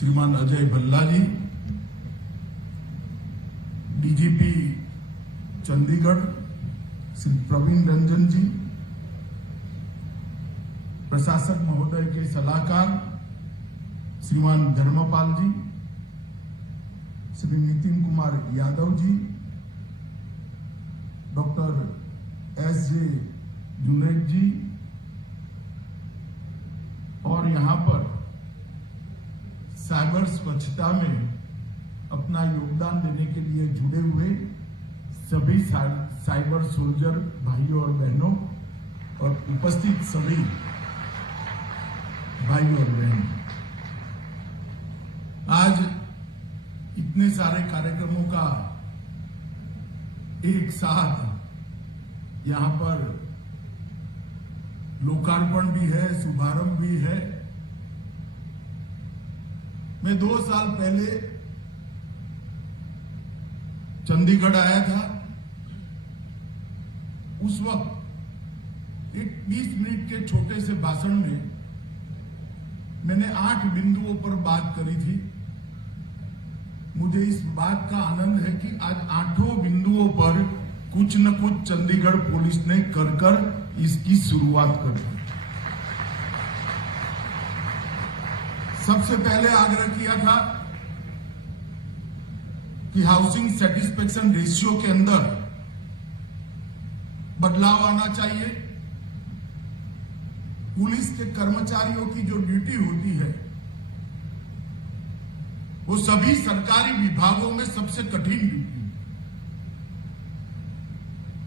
श्रीमान अजय भल्ला जी, डीजीपी चंडीगढ़ श्री प्रवीण रंजन जी, प्रशासक महोदय के सलाहकार श्रीमान धर्मपाल जी, श्री नितिन कुमार यादव जी, डॉक्टर एस.जे. जुनैद जी और यहां पर साइबर स्वच्छता में अपना योगदान देने के लिए जुड़े हुए सभी साइबर सोल्जर भाइयों और बहनों और उपस्थित सभी भाइयों और बहनों, आज इतने सारे कार्यक्रमों का एक साथ यहां पर लोकार्पण भी है, शुभारंभ भी है। मैं 2 साल पहले चंडीगढ़ आया था। उस वक्त एक 20 मिनट के छोटे से भाषण में मैंने 8 बिंदुओं पर बात करी थी। मुझे इस बात का आनंद है कि आज 8 बिंदुओं पर कुछ न कुछ चंडीगढ़ पुलिस ने कर इसकी शुरुआत कर दी। सबसे पहले आग्रह किया था कि हाउसिंग सेटिस्फेक्शन रेशियो के अंदर बदलाव आना चाहिए। पुलिस के कर्मचारियों की जो ड्यूटी होती है वो सभी सरकारी विभागों में सबसे कठिन ड्यूटी है।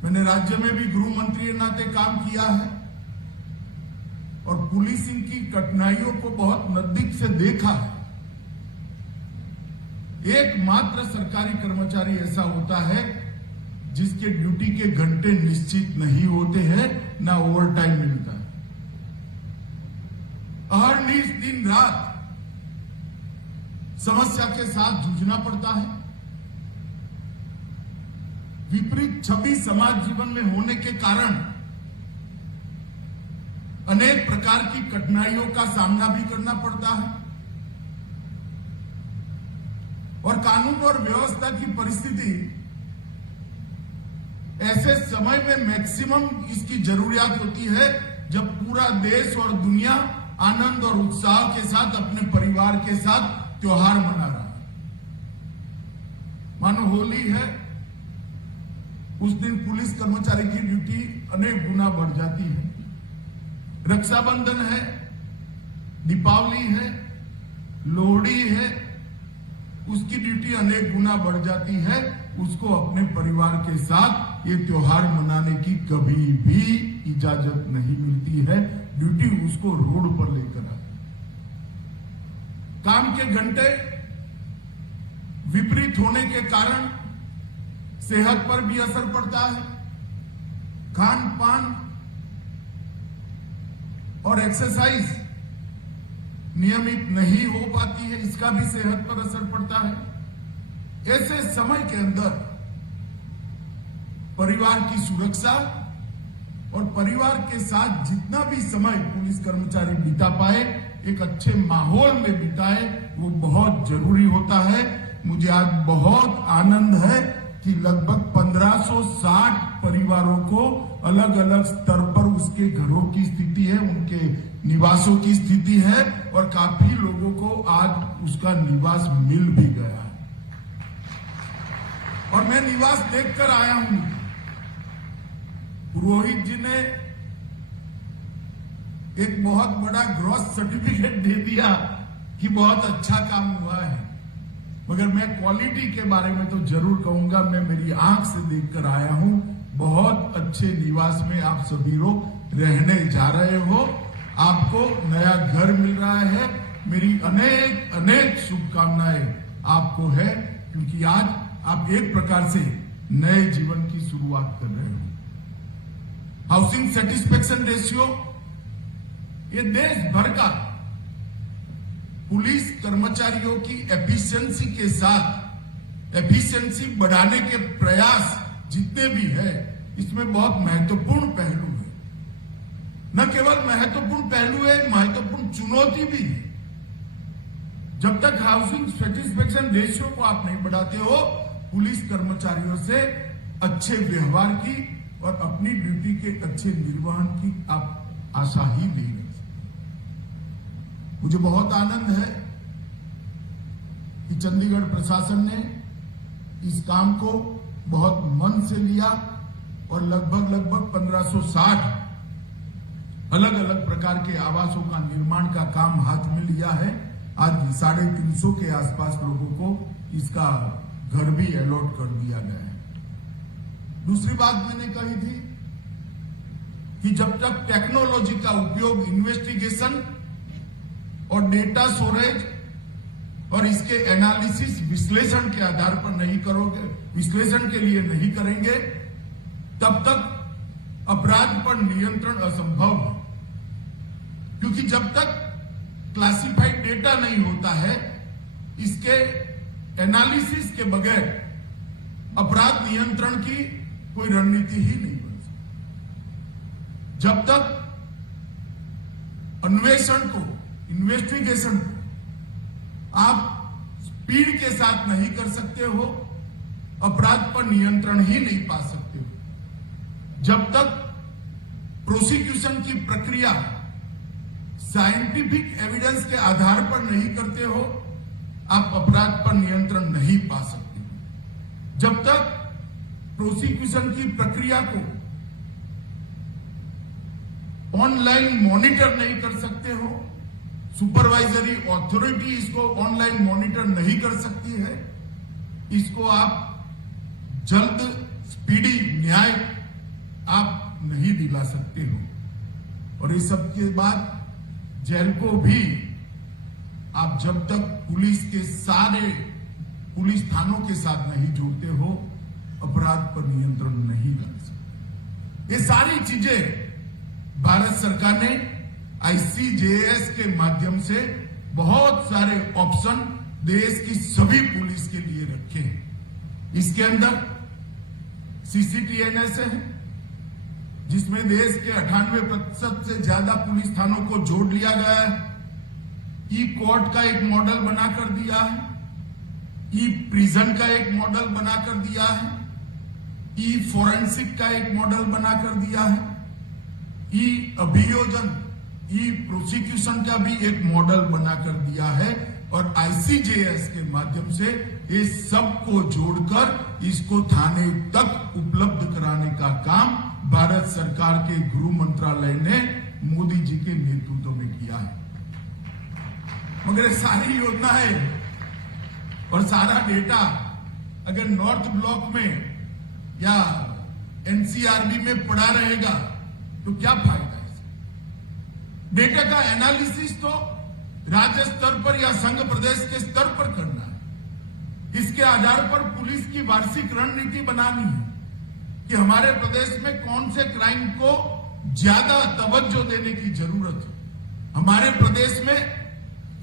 मैंने राज्य में भी गृह मंत्री के नाते काम किया है और पुलिसिंग की कठिनाइयों को बहुत नजदीक से देखा है। एकमात्र सरकारी कर्मचारी ऐसा होता है जिसके ड्यूटी के घंटे निश्चित नहीं होते हैं, ना ओवर टाइम मिलता है। अहर्निश दिन रात समस्या के साथ जूझना पड़ता है। विपरीत छवि समाज जीवन में होने के कारण अनेक प्रकार की कठिनाइयों का सामना भी करना पड़ता है और कानून और व्यवस्था की परिस्थिति ऐसे समय में मैक्सिमम इसकी जरूरियात होती है जब पूरा देश और दुनिया आनंद और उत्साह के साथ अपने परिवार के साथ त्योहार मना रहा है। मानो होली है, उस दिन पुलिस कर्मचारी की ड्यूटी अनेक गुना बढ़ जाती है। रक्षाबंधन है, दीपावली है, लोहड़ी है, उसकी ड्यूटी अनेक गुना बढ़ जाती है। उसको अपने परिवार के साथ ये त्योहार मनाने की कभी भी इजाजत नहीं मिलती है। ड्यूटी उसको रोड पर लेकर आती है। काम के घंटे विपरीत होने के कारण सेहत पर भी असर पड़ता है। खान पान और एक्सरसाइज नियमित नहीं हो पाती है, इसका भी सेहत पर असर पड़ता है। ऐसे समय के अंदर परिवार की सुरक्षा और परिवार के साथ जितना भी समय पुलिस कर्मचारी बिता पाए, एक अच्छे माहौल में बिताए, वो बहुत जरूरी होता है। मुझे आज बहुत आनंद है कि लगभग 1560 परिवारों को अलग अलग स्तर पर उसके घरों की स्थिति है, उनके निवासों की स्थिति है और काफी लोगों को आज उसका निवास मिल भी गया है। और मैं निवास देखकर आया हूं। पुरोहित जी ने एक बहुत बड़ा ग्रॉस सर्टिफिकेट दे दिया कि बहुत अच्छा काम हुआ है, मगर मैं क्वालिटी के बारे में तो जरूर कहूंगा। मैं मेरी आंख से देखकर आया हूं। बहुत अच्छे निवास में आप सभी लोग रहने जा रहे हो। आपको नया घर मिल रहा है। मेरी अनेक अनेक शुभकामनाएं आपको है, क्योंकि आज आप एक प्रकार से नए जीवन की शुरुआत कर रहे हो। हाउसिंग सेटिस्फेक्शन रेशियो ये देश भर का पुलिस कर्मचारियों की एफिशिएंसी के साथ एफिशिएंसी बढ़ाने के प्रयास जितने भी है, इसमें बहुत महत्वपूर्ण पहलू है। न केवल महत्वपूर्ण पहलू है, महत्वपूर्ण चुनौती भी है। जब तक हाउसिंग सेटिस्फेक्शन रेशियो को आप नहीं बढ़ाते हो, पुलिस कर्मचारियों से अच्छे व्यवहार की और अपनी ड्यूटी के अच्छे निर्वहन की आप आशा ही नहीं रख सकते। मुझे बहुत आनंद है कि चंडीगढ़ प्रशासन ने इस काम को बहुत मन से लिया और लगभग 1560 अलग अलग प्रकार के आवासों का निर्माण का काम हाथ में लिया है। आज 350 के आसपास लोगों को इसका घर भी अलॉट कर दिया गया है। दूसरी बात मैंने कही थी कि जब तक टेक्नोलॉजी का उपयोग इन्वेस्टिगेशन और डेटा स्टोरेज और इसके एनालिसिस विश्लेषण के आधार पर नहीं करोगे, विश्लेषण के लिए नहीं करेंगे, तब तक अपराध पर नियंत्रण असंभव है। क्योंकि जब तक क्लासिफाइड डेटा नहीं होता है, इसके एनालिसिस के बगैर अपराध नियंत्रण की कोई रणनीति ही नहीं बन सकती। जब तक अन्वेषण को, इन्वेस्टिगेशन को आप स्पीड के साथ नहीं कर सकते हो, अपराध पर नियंत्रण ही नहीं पा सकते हो। जब तक प्रोसिक्यूशन की प्रक्रिया साइंटिफिक एविडेंस के आधार पर नहीं करते हो, आप अपराध पर नियंत्रण नहीं पा सकते हो। जब तक प्रोसिक्यूशन की प्रक्रिया को ऑनलाइन मॉनिटर नहीं कर सकते हो, सुपरवाइजरी अथॉरिटी इसको ऑनलाइन मॉनिटर नहीं कर सकती है, इसको आप जल्द स्पीडी न्याय आप नहीं दिला सकते हो। और इस सब के बाद जेल को भी आप जब तक पुलिस के सारे पुलिस थानों के साथ नहीं जोड़ते हो, अपराध पर नियंत्रण नहीं ला सकते। ये सारी चीजें भारत सरकार ने ICJS के माध्यम से बहुत सारे ऑप्शन देश की सभी पुलिस के लिए रखे हैं। इसके अंदर CCTNS है, जिसमें देश के 98% से ज्यादा पुलिस थानों को जोड़ लिया गया है। ई-कोर्ट का एक मॉडल बनाकर दिया है, ई-प्रिजन का एक मॉडल बनाकर दिया है, ई-फोरेंसिक का एक मॉडल बनाकर दिया है, ई-अभियोजन, ई-प्रोसिक्यूशन का भी एक मॉडल बनाकर दिया है। और ICJS के माध्यम से ये सबको जोड़कर इसको थाने तक उपलब्ध कराने का काम भारत सरकार के गृह मंत्रालय ने मोदी जी के नेतृत्व में किया है। मगर ये सारी योजनाएं और सारा डेटा अगर नॉर्थ ब्लॉक में या NCRB में पड़ा रहेगा तो क्या फायदा है? डेटा का एनालिसिस तो राज्य स्तर पर या संघ प्रदेश के स्तर पर करना है। इसके आधार पर पुलिस की वार्षिक रणनीति बनानी है कि हमारे प्रदेश में कौन से क्राइम को ज्यादा तवज्जो देने की जरूरत है, हमारे प्रदेश में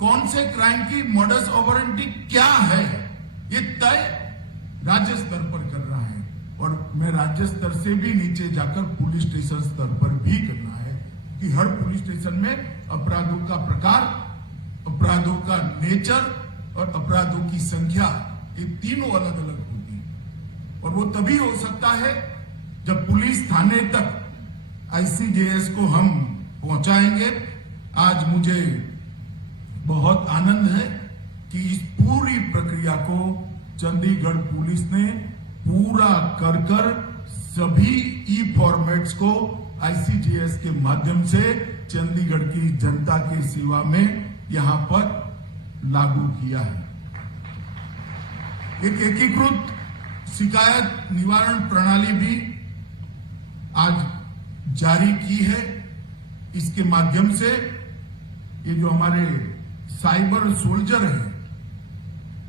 कौन से क्राइम की मॉडस ऑपरेंडी क्या है, ये तय राज्य स्तर पर कर रहा है। और मैं राज्य स्तर से भी नीचे जाकर पुलिस स्टेशन स्तर पर भी करना है कि हर पुलिस स्टेशन में अपराधों का प्रकार, अपराधों का नेचर और अपराधों की संख्या, ये तीनों अलग अलग होती है। और वो तभी हो सकता है जब पुलिस थाने तक ICJS को हम पहुंचाएंगे। आज मुझे बहुत आनंद है कि इस पूरी प्रक्रिया को चंडीगढ़ पुलिस ने पूरा कर सभी ई-फॉर्मेट्स को ICJS के माध्यम से चंडीगढ़ की जनता की सेवा में यहां पर लागू किया है। एक एकीकृत शिकायत निवारण प्रणाली भी आज जारी की है। इसके माध्यम से ये जो हमारे साइबर सोल्जर है,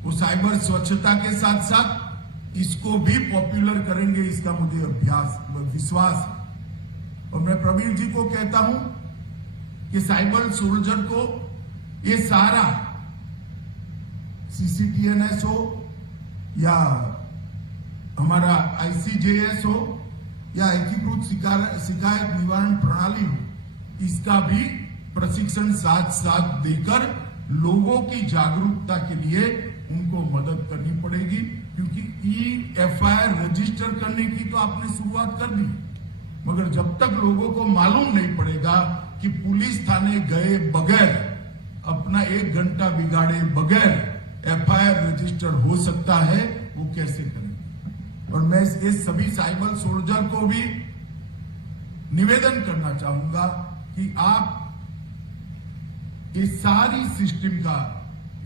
वो साइबर स्वच्छता के साथ साथ इसको भी पॉपुलर करेंगे, इसका मुझे विश्वास है। और मैं प्रवीण जी को कहता हूं कि साइबर सोल्जर को ये सारा CCTNS हो या हमारा ICJS हो या एकीकृत शिकायत निवारण प्रणाली हो, इसका भी प्रशिक्षण साथ साथ देकर लोगों की जागरूकता के लिए उनको मदद करनी पड़ेगी, क्योंकि EFIR रजिस्टर करने की तो आपने शुरुआत कर दी, मगर जब तक लोगों को मालूम नहीं पड़ेगा कि पुलिस थाने गए बगैर, अपना 1 घंटा बिगाड़े बगैर FIR रजिस्टर हो सकता है, वो कैसे करें। और मैं इस सभी साइबर सोल्जर को भी निवेदन करना चाहूंगा कि आप इस सारी सिस्टम का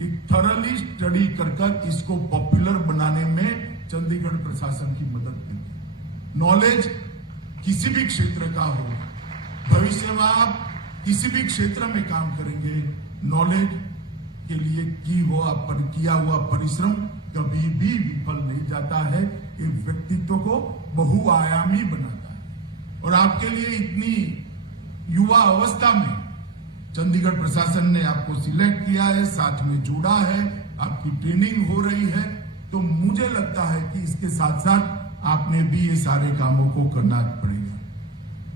एक थॉरली स्टडी कर इसको पॉपुलर बनाने में चंडीगढ़ प्रशासन की मदद करें। नॉलेज किसी भी क्षेत्र का हो, भविष्य में आप किसी भी क्षेत्र में काम करेंगे, नॉलेज के लिए किया हुआ परिश्रम कभी भी विफल नहीं जाता है। ये व्यक्तित्व को बहुआयामी बनाता है। और आपके लिए इतनी युवा अवस्था में चंडीगढ़ प्रशासन ने आपको सिलेक्ट किया है, साथ में जोड़ा है, आपकी ट्रेनिंग हो रही है, तो मुझे लगता है कि इसके साथ साथ आपने भी ये सारे कामों को करना पड़ेगा।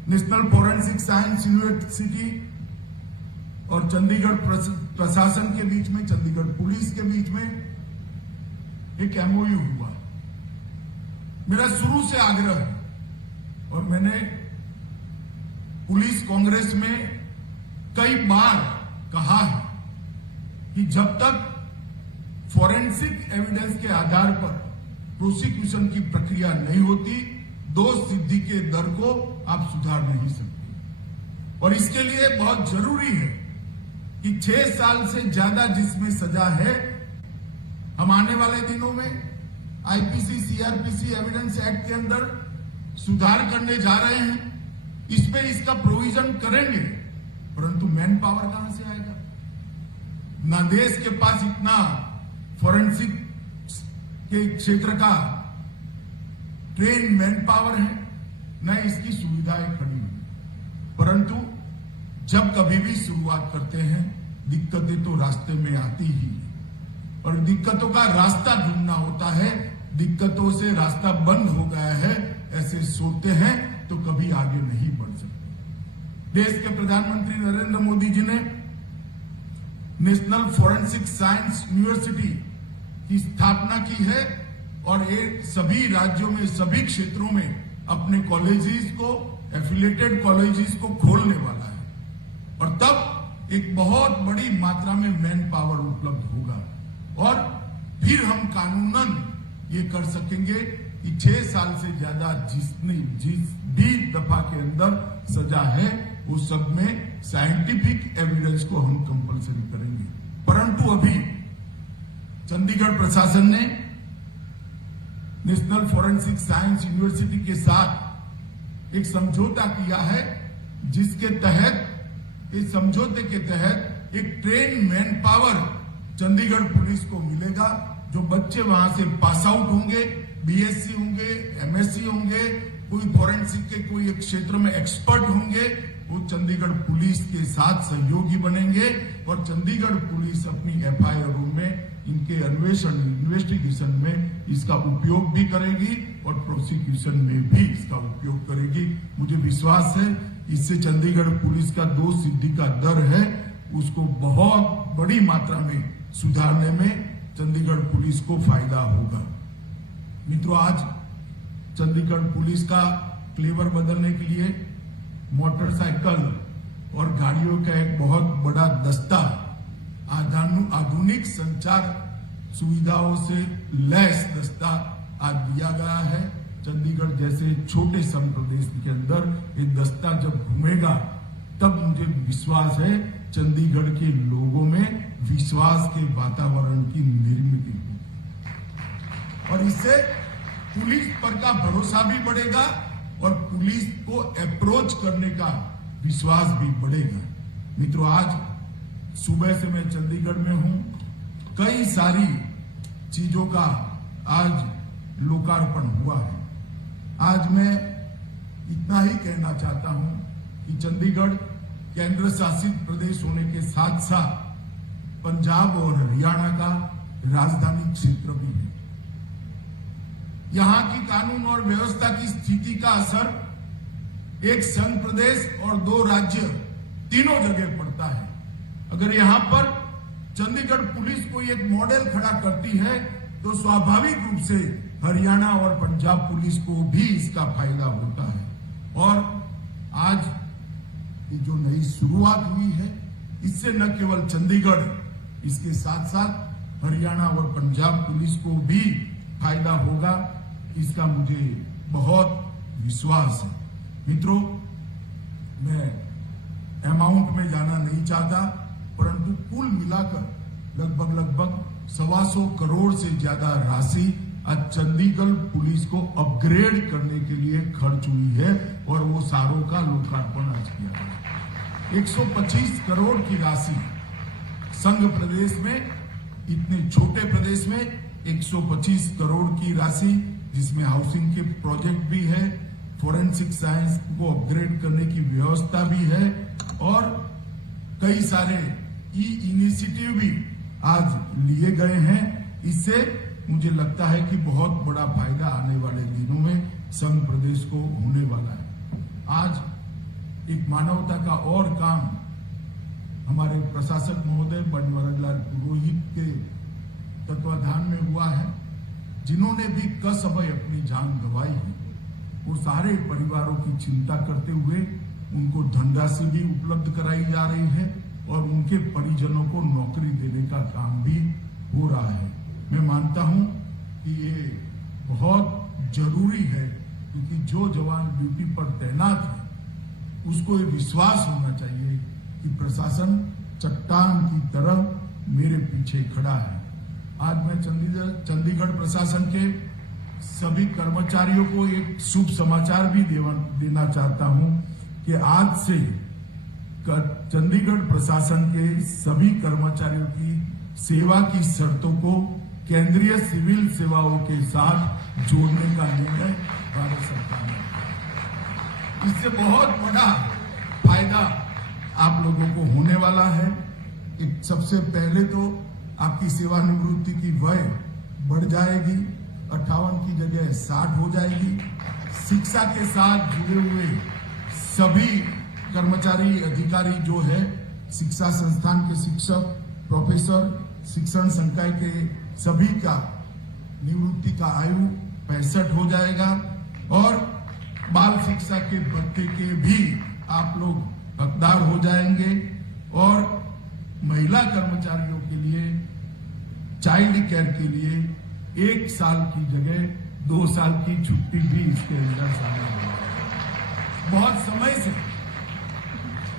नेशनल फॉरेंसिक साइंस यूनिवर्सिटी और चंडीगढ़ प्रशासन के बीच में, चंडीगढ़ पुलिस के बीच में एक MOU हुआ। मेरा शुरू से आग्रह है और मैंने पुलिस कांग्रेस में कई बार कहा है कि जब तक फॉरेंसिक एविडेंस के आधार पर प्रोसिक्यूशन की प्रक्रिया नहीं होती, दोष सिद्धि के दर को आप सुधार नहीं सकते। और इसके लिए बहुत जरूरी है कि 6 साल से ज्यादा जिसमें सजा है, हम आने वाले दिनों में IPC CRPC एविडेंस एक्ट के अंदर सुधार करने जा रहे हैं। इसमें इसका प्रोविजन करेंगे, परंतु मैन पावर कहां से आएगा? ना देश के पास इतना फॉरेंसिक के क्षेत्र का ट्रेन मैन पावर है, न इसकी सुविधाएं खड़ी हुई। परंतु जब कभी भी शुरुआत करते हैं, दिक्कतें तो रास्ते में आती ही है और दिक्कतों का रास्ता ढूंढना होता है। दिक्कतों से रास्ता बंद हो गया है ऐसे सोचते हैं तो कभी आगे नहीं बढ़ सकते। देश के प्रधानमंत्री नरेंद्र मोदी जी ने नेशनल फॉरेंसिक साइंस यूनिवर्सिटी की स्थापना की है और ये सभी राज्यों में, सभी क्षेत्रों में अपने कॉलेजेस को, एफिलिएटेड कॉलेजेस को खोलने वाला है और तब एक बहुत बड़ी मात्रा में मैन पावर उपलब्ध होगा और फिर हम कानूनन ये कर सकेंगे कि 6 साल से ज्यादा जिस भी दफा के अंदर सजा है वो सब में साइंटिफिक एविडेंस को हम कंपलसरी करेंगे। परंतु अभी चंडीगढ़ प्रशासन ने नेशनल फॉरेंसिक साइंस यूनिवर्सिटी के साथ एक समझौता किया है, जिसके तहत, इस समझौते के तहत एक train man power Chandigarh police को मिलेगा। जो बच्चे वहां से पास आउट होंगे, BSc होंगे, MSc होंगे, कोई फॉरेंसिक के कोई एक क्षेत्र में एक्सपर्ट होंगे, वो चंडीगढ़ पुलिस के साथ सहयोगी बनेंगे और चंडीगढ़ पुलिस अपनी FIR में इनके अन्वेषण, इन्वेस्टिगेशन में इसका उपयोग भी करेगी और प्रोसिक्यूशन में भी इसका उपयोग करेगी। मुझे विश्वास है इससे चंडीगढ़ पुलिस का दोष सिद्धि का दर है उसको बहुत बड़ी मात्रा में सुधारने में चंडीगढ़ पुलिस को फायदा होगा। मित्रों, आज चंडीगढ़ पुलिस का क्लेवर बदलने के लिए मोटरसाइकिल और गाड़ियों का एक बहुत बड़ा दस्ता, आधुनिक संचार सुविधाओं से लैस दस्ता आज दिया गया है। चंडीगढ़ जैसे छोटे सम प्रदेश के अंदर ये दस्ता जब घूमेगा तब मुझे विश्वास है चंडीगढ़ के लोगों में विश्वास के वातावरण की निर्मित होगी और इससे पुलिस पर का भरोसा भी बढ़ेगा और पुलिस को अप्रोच करने का विश्वास भी बढ़ेगा। मित्रों, आज सुबह से मैं चंडीगढ़ में हूं, कई सारी चीजों का आज लोकार्पण हुआ है। आज मैं इतना ही कहना चाहता हूं कि चंडीगढ़ केंद्र शासित प्रदेश होने के साथ साथ पंजाब और हरियाणा का राजधानी क्षेत्र भी है। यहां की कानून और व्यवस्था की स्थिति का असर एक संघ प्रदेश और 2 राज्य तीनों जगह पड़ता है। अगर यहां पर चंडीगढ़ पुलिस को एक मॉडल खड़ा करती है तो स्वाभाविक रूप से हरियाणा और पंजाब पुलिस को भी इसका फायदा होता है। और आज ये जो नई शुरुआत हुई है, इससे न केवल चंडीगढ़, इसके साथ साथ हरियाणा और पंजाब पुलिस को भी फायदा होगा, इसका मुझे बहुत विश्वास है। मित्रों, मैं अमाउंट में जाना नहीं चाहता, परंतु कुल मिलाकर लगभग 125 करोड़ से ज्यादा राशि आज चंडीगढ़ पुलिस को अपग्रेड करने के लिए खर्च हुई है और वो सारों का लोकार्पण आज किया गया। 125 करोड़ की राशि संघ प्रदेश में, इतने छोटे प्रदेश में 125 करोड़ की राशि, जिसमें हाउसिंग के प्रोजेक्ट भी है, फोरेंसिक साइंस को अपग्रेड करने की व्यवस्था भी है और कई सारे इनिशिएटिव भी आज लिए गए हैं। इससे मुझे लगता है कि बहुत बड़ा फायदा आने वाले दिनों में संघ प्रदेश को होने वाला है। आज एक मानवता का और काम हमारे प्रशासक महोदय बनवारीलाल पुरोहित के तत्वाधान में हुआ है, जिन्होंने भी कसमय अपनी जान गंवाई है। वो सारे परिवारों की चिंता करते हुए उनको धनराशि भी उपलब्ध कराई जा रही है और उनके परिजनों को नौकरी देने का काम भी हो रहा है। मैं मानता हूं कि ये बहुत जरूरी है, क्योंकि जो जवान ड्यूटी पर तैनात है उसको ये विश्वास होना चाहिए कि प्रशासन चट्टान की तरह मेरे पीछे खड़ा है। आज मैं चंडीगढ़ प्रशासन के सभी कर्मचारियों को एक शुभ समाचार भी देना चाहता हूं कि आज से चंडीगढ़ प्रशासन के सभी कर्मचारियों की सेवा की शर्तों को केंद्रीय सिविल सेवाओं के साथ जोड़ने का निर्णय भारत सरकार ने। इससे बहुत बड़ा फायदा आप लोगों को होने वाला है। एक सबसे पहले तो आपकी सेवानिवृत्ति की वय बढ़ जाएगी, 58 की जगह 60 हो जाएगी। शिक्षा के साथ जुड़े हुए सभी कर्मचारी अधिकारी जो है, शिक्षा संस्थान के शिक्षक, प्रोफेसर, शिक्षण संकाय के सभी का निवृत्ति का आयु 65 हो जाएगा और बाल शिक्षा के भत्ते के भी आप लोग हकदार हो जाएंगे। और महिला कर्मचारियों के लिए चाइल्ड केयर के लिए 1 साल की जगह 2 साल की छुट्टी भी इसके अंदर शामिल है। बहुत समय से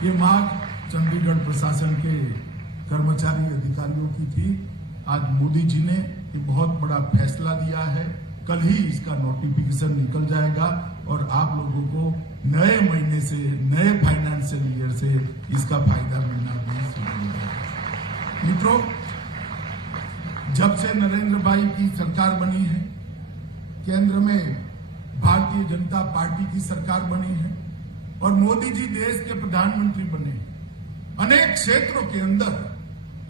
ये मांग चंडीगढ़ प्रशासन के कर्मचारी अधिकारियों की थी। आज मोदी जी ने ये बहुत बड़ा फैसला दिया है। कल ही इसका नोटिफिकेशन निकल जाएगा और आप लोगों को नए महीने से, नए फाइनेंशियल ईयर से इसका फायदा मिलना भी शुरू होगा। मित्रों, जब से नरेंद्र भाई की सरकार बनी है, केंद्र में भारतीय जनता पार्टी की सरकार बनी है और मोदी जी देश के प्रधानमंत्री बने, अनेक क्षेत्रों के अंदर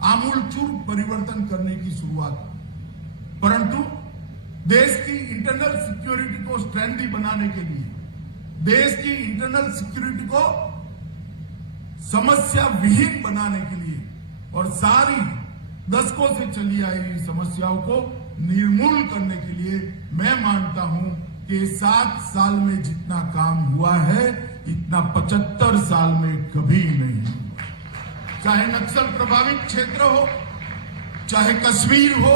आमूलचूल परिवर्तन करने की शुरुआत, परंतु देश की इंटरनल सिक्योरिटी को स्ट्रेंथी बनाने के लिए, देश की इंटरनल सिक्योरिटी को समस्या विहीन बनाने के लिए और सारी दशकों से चली आई समस्याओं को निर्मूल करने के लिए मैं मानता हूं कि 7 साल में जितना काम हुआ है, इतना 75 साल में कभी नहीं हुआ। चाहे नक्सल प्रभावित क्षेत्र हो, चाहे कश्मीर हो,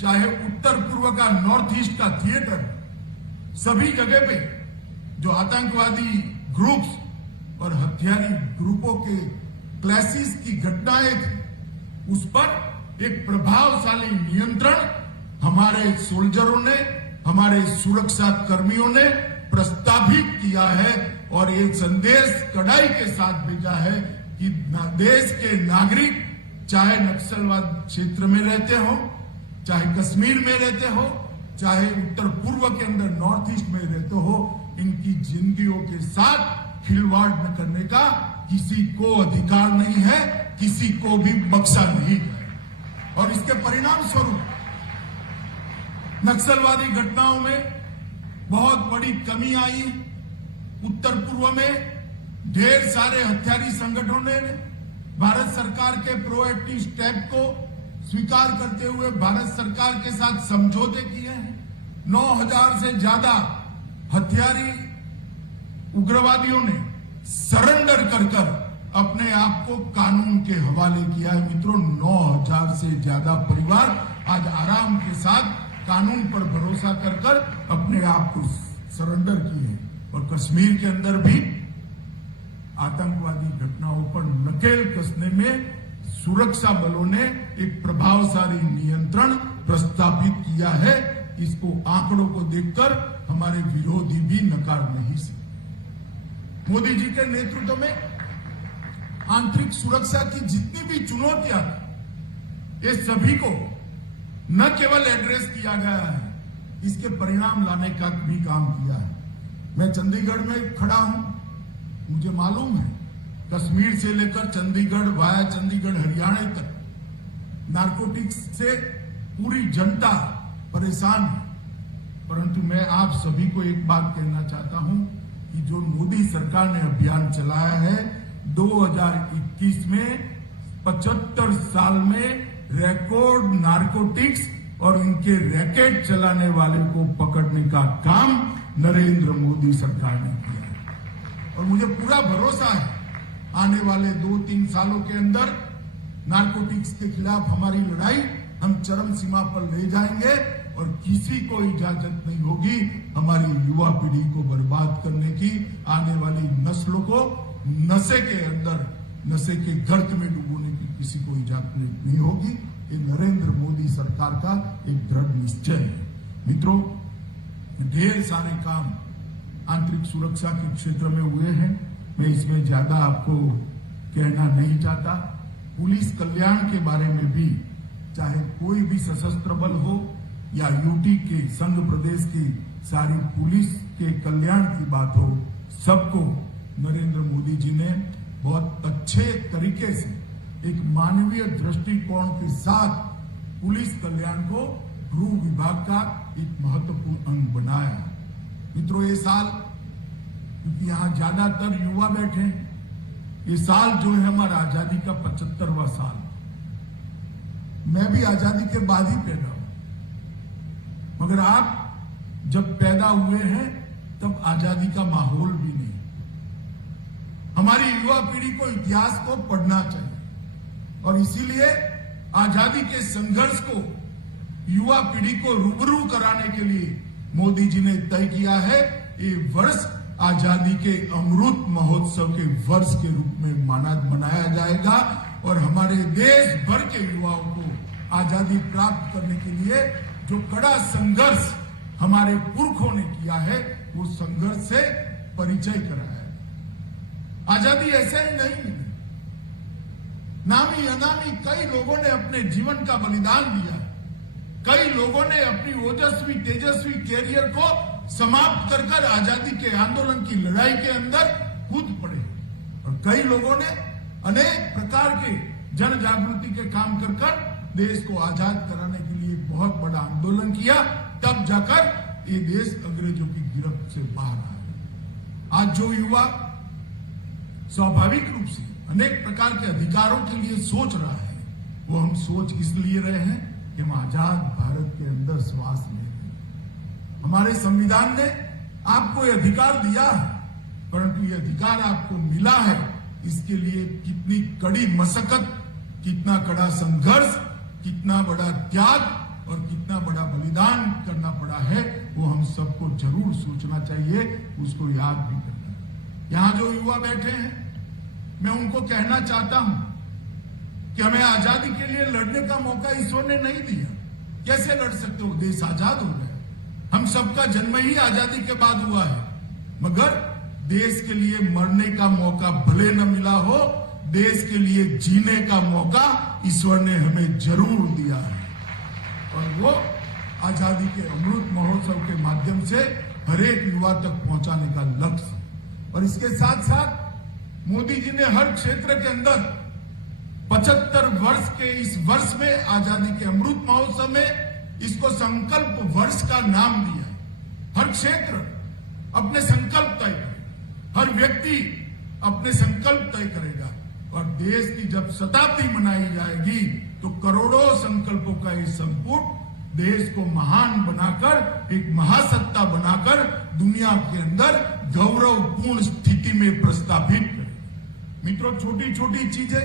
चाहे उत्तर पूर्व का नॉर्थ ईस्ट का थिएटर, सभी जगह पे जो आतंकवादी ग्रुप्स और हथियारी ग्रुपों के क्लैशेस की घटनाएं थी, उस पर एक प्रभावशाली नियंत्रण हमारे सोल्जरों ने, हमारे सुरक्षा कर्मियों ने प्रस्तावित किया है और एक संदेश कड़ाई के साथ भेजा है कि देश के नागरिक चाहे नक्सलवाद क्षेत्र में रहते हो, चाहे कश्मीर में रहते हो, चाहे उत्तर पूर्व के अंदर नॉर्थ ईस्ट में रहते हो, इनकी जिंदगियों के साथ खिलवाड़ न करने का किसी को अधिकार नहीं है, किसी को भी बख्शा नहीं है। और इसके परिणाम स्वरूप नक्सलवादी घटनाओं में बहुत बड़ी कमी आई। उत्तर पूर्व में ढेर सारे हथियारी संगठनों ने भारत सरकार के प्रोएक्टिव स्टेप को स्वीकार करते हुए भारत सरकार के साथ समझौते किए हैं। 9,000 से ज्यादा हथियारी उग्रवादियों ने सरेंडर कर अपने आप को कानून के हवाले किया है। मित्रों, 9,000 से ज्यादा परिवार आज आराम के साथ कानून पर भरोसा कर अपने आप को सरेंडर किए। और कश्मीर के अंदर भी आतंकवादी घटनाओं पर नकेल कसने में सुरक्षा बलों ने एक प्रभावशाली नियंत्रण प्रस्तापित किया है। इसको आंकड़ों को देखकर हमारे विरोधी भी नकार नहीं सकते। मोदी जी के नेतृत्व में आंतरिक सुरक्षा की जितनी भी चुनौतियां ये सभी को न केवल एड्रेस किया गया है, इसके परिणाम लाने का भी काम किया है। मैं चंडीगढ़ में खड़ा हूं, मुझे मालूम है कश्मीर से लेकर चंडीगढ़ वाया चंडीगढ़ हरियाणा तक नारकोटिक्स से पूरी जनता परेशान है। परंतु मैं आप सभी को एक बात कहना चाहता हूं कि जो मोदी सरकार ने अभियान चलाया है 2021 में 75 साल में रिकॉर्ड नारकोटिक्स और इनके रैकेट चलाने वाले को पकड़ने का काम नरेंद्र मोदी सरकार ने किया है। और मुझे पूरा भरोसा है आने वाले 2-3 सालों के अंदर नारकोटिक्स के खिलाफ हमारी लड़ाई हम चरम सीमा पर ले जाएंगे और किसी को इजाजत नहीं होगी हमारी युवा पीढ़ी को बर्बाद करने की, आने वाली नस्लों को नशे के अंदर नशे के गर्त में डुबोने की किसी को इजाजत नहीं होगी। ये नरेंद्र मोदी सरकार का एक दृढ़ निश्चय है। मित्रों, ढेर सारे काम आंतरिक सुरक्षा के क्षेत्र में हुए हैं, मैं इसमें ज्यादा आपको कहना नहीं चाहता। पुलिस कल्याण के बारे में भी, चाहे कोई भी सशस्त्र बल हो या यूटी के संघ प्रदेश की सारी पुलिस के कल्याण की बात हो, सबको नरेंद्र मोदी जी ने बहुत अच्छे तरीके से एक मानवीय दृष्टिकोण के साथ पुलिस कल्याण को गृह विभाग का एक महत्वपूर्ण अंग बनाया। मित्रों, ये साल, क्योंकि यहां ज्यादातर युवा बैठे हैं, ये साल जो है हमारा आजादी का 75वां साल। मैं भी आजादी के बाद ही पैदा हुआ, मगर आप जब पैदा हुए हैं तब आजादी का माहौल भी नहीं। हमारी युवा पीढ़ी को इतिहास को पढ़ना चाहिए और इसीलिए आजादी के संघर्ष को युवा पीढ़ी को रूबरू कराने के लिए मोदी जी ने तय किया है ये वर्ष आजादी के अमृत महोत्सव के वर्ष के रूप में मनाया जाएगा और हमारे देश भर के युवाओं को आजादी प्राप्त करने के लिए जो कड़ा संघर्ष हमारे पुरखों ने किया है वो संघर्ष से परिचय कराया है। आजादी ऐसे ही नहीं मिली, नामी अनामी कई लोगों ने अपने जीवन का बलिदान दिया, कई लोगों ने अपनी ओजस्वी तेजस्वी कैरियर को समाप्त कर आजादी के आंदोलन की लड़ाई के अंदर कूद पड़े और कई लोगों ने अनेक प्रकार के जन जागृति के काम कर देश को आजाद कराने के लिए बहुत बड़ा आंदोलन किया, तब जाकर ये देश अंग्रेजों की गिरफ्त से बाहर आया। आज जो युवा स्वाभाविक रूप से अनेक प्रकार के अधिकारों के लिए सोच रहा है, वो हम सोच इसलिए रहे हैं कि हम आजाद भारत के अंदर श्वास ले रहे हैं। हमारे संविधान ने आपको ये अधिकार दिया है, परंतु ये अधिकार आपको मिला है, इसके लिए कितनी कड़ी मशक्कत, कितना कड़ा संघर्ष, कितना बड़ा त्याग और कितना बड़ा बलिदान करना पड़ा है, वो हम सबको जरूर सोचना चाहिए, उसको याद भी करना है। यहां जो युवा बैठे हैं, मैं उनको कहना चाहता हूं कि हमें आजादी के लिए लड़ने का मौका ईश्वर ने नहीं दिया। कैसे लड़ सकते हो? देश आजाद हो गया, हम सबका जन्म ही आजादी के बाद हुआ है, मगर देश के लिए मरने का मौका भले न मिला हो, देश के लिए जीने का मौका ईश्वर ने हमें जरूर दिया है और वो आजादी के अमृत महोत्सव के माध्यम से हर एक युवा तक पहुंचाने का लक्ष्य। और इसके साथ साथ मोदी जी ने हर क्षेत्र के अंदर 75 वर्ष के इस वर्ष में, आजादी के अमृत महोत्सव में, इसको संकल्प वर्ष का नाम दिया है। हर क्षेत्र अपने संकल्प तय करे, हर व्यक्ति अपने संकल्प तय करेगा और देश की जब शताब्दी मनाई जाएगी तो करोड़ों संकल्पों का ये संपुट देश को महान बनाकर, एक महासत्ता बनाकर दुनिया के अंदर गौरवपूर्ण स्थिति में प्रस्थापित करेगी। मित्रों, छोटी छोटी चीजें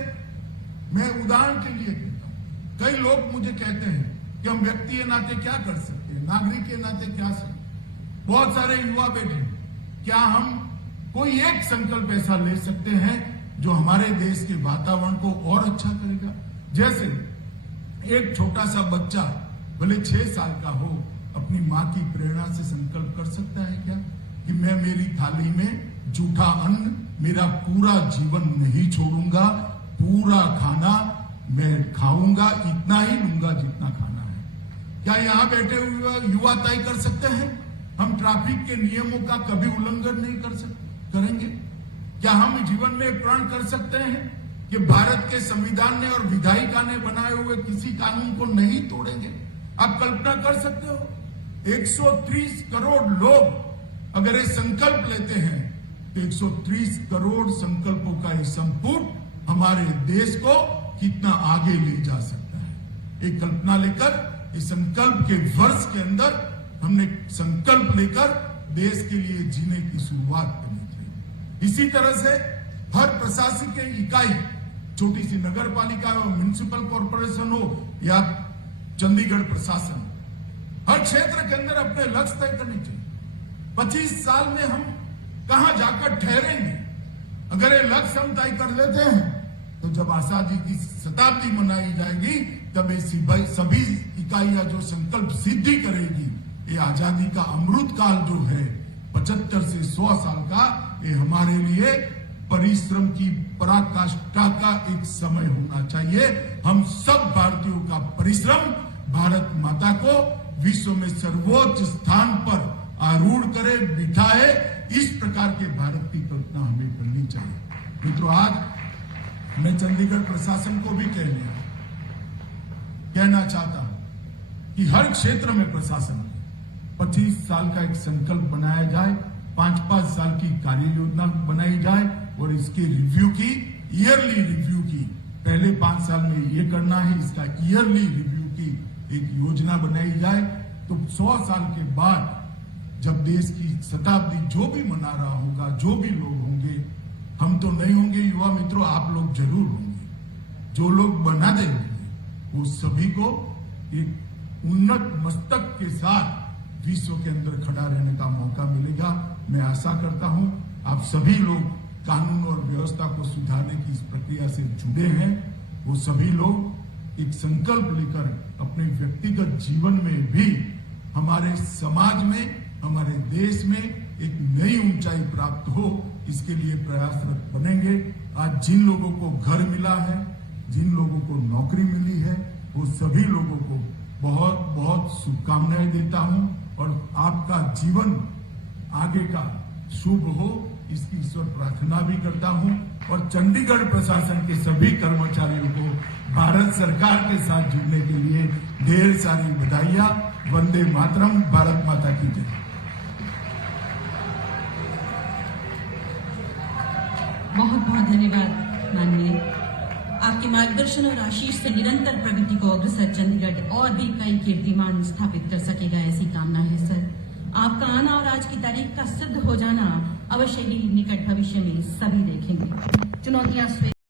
मैं उदाहरण के लिए कहता हूं। कई लोग मुझे कहते हैं कि हम व्यक्ति के नाते क्या कर सकते हैं, नागरिक के नाते क्या सकते। बहुत सारे युवा बैठे, क्या हम कोई एक संकल्प ऐसा ले सकते हैं जो हमारे देश के वातावरण को और अच्छा करेगा? जैसे एक छोटा सा बच्चा भले 6 साल का हो, अपनी मां की प्रेरणा से संकल्प कर सकता है क्या कि मैं मेरी थाली में जूठा अन्न मेरा पूरा जीवन नहीं छोड़ूंगा, पूरा खाना मैं खाऊंगा, इतना ही लूंगा जितना खाना है। क्या यहां बैठे हुए युवा तय कर सकते हैं हम ट्रैफिक के नियमों का कभी उल्लंघन नहीं करेंगे? क्या हम जीवन में प्रण कर सकते हैं कि भारत के संविधान ने और विधायिका ने बनाए हुए किसी कानून को नहीं तोड़ेंगे? आप कल्पना कर सकते हो 130 करोड़ लोग अगर ये संकल्प लेते हैं तो 130 करोड़ संकल्पों का ये संपुट हमारे देश को कितना आगे ले जा सकता है। एक कल्पना लेकर इस संकल्प के वर्ष के अंदर हमने संकल्प लेकर देश के लिए जीने की शुरुआत करनी चाहिए। इसी तरह से हर प्रशासकीय इकाई, छोटी सी नगर पालिका हो, म्युनिसिपल कॉर्पोरेशन हो या चंडीगढ़ प्रशासन, हर क्षेत्र के अंदर अपने लक्ष्य तय करने चाहिए। 25 साल में हम कहां जाकर ठहरेंगे? अगर ये लक्ष्य हम तय कर लेते हैं तो जब आजादी की शताब्दी मनाई जाएगी तब ये सभी इकाइयां जो संकल्प सिद्धि करेगी, ये आजादी का अमृत काल जो है 75 से 100 साल का, ये हमारे लिए परिश्रम की पराकाष्ठा का एक समय होना चाहिए। हम सब भारतीयों का परिश्रम भारत माता को विश्व में सर्वोच्च स्थान पर आरूढ़ करे, बिठाए, इस प्रकार के भारत की कल्पना हमें करनी चाहिए। मित्रों, आज मैं चंडीगढ़ प्रशासन को भी कहना चाहता हूं कि हर क्षेत्र में प्रशासन 25 साल का एक संकल्प बनाया जाए, 5-5 साल की कार्य योजना बनाई जाए और इसके रिव्यू की, ईयरली रिव्यू की, पहले 5 साल में ये करना है, इसका ईयरली रिव्यू की एक योजना बनाई जाए। तो 100 साल के बाद जब देश की शताब्दी जो भी मना रहा होगा, जो भी लोग होंगे, हम तो नहीं होंगे युवा मित्रों, आप लोग जरूर होंगे। जो लोग बनाते होंगे वो सभी को एक उन्नत मस्तक के साथ विश्व के अंदर खड़ा रहने का मौका मिलेगा। मैं आशा करता हूं आप सभी लोग कानून और व्यवस्था को सुधारने की इस प्रक्रिया से जुड़े हैं। वो सभी लोग एक संकल्प लेकर अपने व्यक्तिगत जीवन में भी हमारे समाज में, हमारे देश में एक नई ऊंचाई प्राप्त हो, इसके लिए प्रयासरत बनेंगे। आज जिन लोगों को घर मिला है, जिन लोगों को नौकरी मिली है, वो सभी लोगों को बहुत बहुत शुभकामनाएं देता हूं और आपका जीवन आगे का शुभ हो, इसकी ईश्वर प्रार्थना भी करता हूं। और चंडीगढ़ प्रशासन के सभी कर्मचारियों को भारत सरकार के साथ जुड़ने के लिए ढेर सारी बधाइयां। वंदे मातरम। भारत माता की जय। बहुत बहुत धन्यवाद माननीय। आपके मार्गदर्शन और आशीष से निरंतर प्रगति को अग्रसर चंडीगढ़ और भी कई कीर्तिमान स्थापित कर सकेगा, ऐसी कामना है सर। आपका आना और आज की तारीख का सिद्ध हो जाना अवश्य ही निकट भविष्य में सभी देखेंगे। चुनौतियां